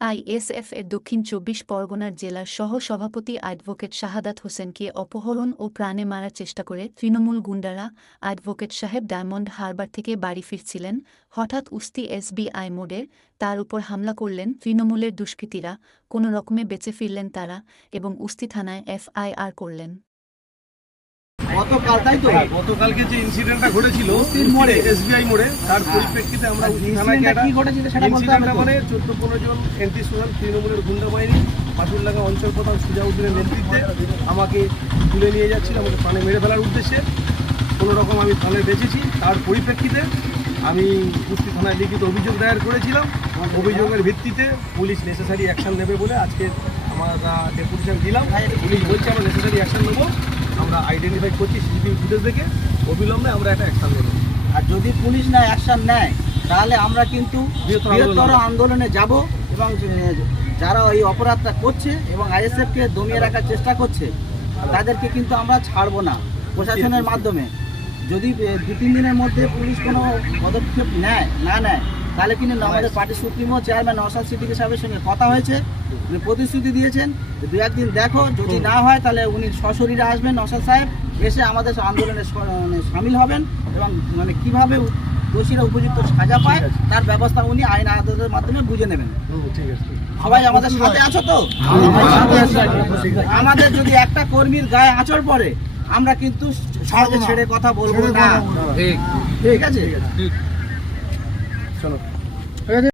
ISF এর দক্ষিণ চব্বিশ পরগনার জেলার সহ সভাপতি অ্যাডভোকেট শাহাদাত হোসেনকে অপহরণ ও প্রাণে মারার চেষ্টা করে তৃণমূল গুন্ডারা অ্যাডভোকেট সাহেব ডায়মন্ড হারবার থেকে বাড়ি ফিরছিলেন। হঠাৎ উস্তি এসবিআই মোড়ের তার উপর হামলা করলেন তৃণমূলের দুষ্কৃতীরা। কোনো রকমে বেঁচে ফিরলেন তারা এবং উস্তি থানায় এফআইআর করলেন। গতকাল তাই তো? হ্যাঁ, গতকালকে যে ইনসিডেন্টটা ঘটেছিল মোড়ে। এসবিআই মোড়ে তার পরিপ্রেক্ষিতে আমরা আর উস্তি থানাকে কি ঘটেছিল সেটা বলতে হবে মানে জন এন্টি সোশ্যাল তৃণমূলের গুন্ডা বাহিনী অঞ্চল প্রধান সুজাউদ্দিনের নেতৃত্বে আমাকে তুলে নিয়ে যাচ্ছিল আমাকে প্রাণে মেরে ফেলার উদ্দেশ্যে। কোনো রকম আমি প্রাণে বেঁচেছি। তার পরিপ্রেক্ষিতে আমি কুস্তি থানায় লিখিত অভিযোগ দায়ের করেছিলাম। অভিযোগের ভিত্তিতে পুলিশ নেসেসারি অ্যাকশন নেবে বলে আজকে আমরা ডেপুটেশন দিলাম। পুলিশ বলছে আমরা নেসেসারি অ্যাকশন নেব। আমরা আইডেন্টিফাই করছি সিসিটিভি ফুটেজ দেখে অবিলম্বে আমরা একটা অ্যাকশন নেব আর যদি পুলিশ না অ্যাকশন নেয় তাহলে আমরা কিন্তু বৃহত্তর আন্দোলনে যাব এবং যারা এই অপরাধটা করছে এবং আইএসএফকে দমিয়ে রাখার চেষ্টা করছে তাদেরকে কিন্তু আমরা ছাড়বো না প্রশাসনের মাধ্যমে। যদি দু তিন দিনের মধ্যে পুলিশ কোনো পদক্ষেপ নেয় না নেয় তাহলে কিন্তু আমাদের party supremo chairman Naushad Siddiqui সাহেবের সঙ্গে কথা হয়েছে। উনি প্রতিশ্রুতি দিয়েছেন যে দু একদিন দেখো যদি না হয় তাহলে উনি সশরীরে আসবেন নওশাদ সাহেব এসে আমাদের আন্দোলনে মানে সামিল হবেন এবং মানে কীভাবে দোষীরা উপযুক্ত সাজা পায় তার ব্যবস্থা উনি আইন আদালতের মাধ্যমে বুঝে নেবেন। সবাই আমাদের সাথে আছো তো? আমাদের যদি একটা কর্মীর গায়ে আঁচড় পড়ে আমরা কিন্তু সহজে ছেড়ে কথা বলব না। ঠিক আছে। চলো।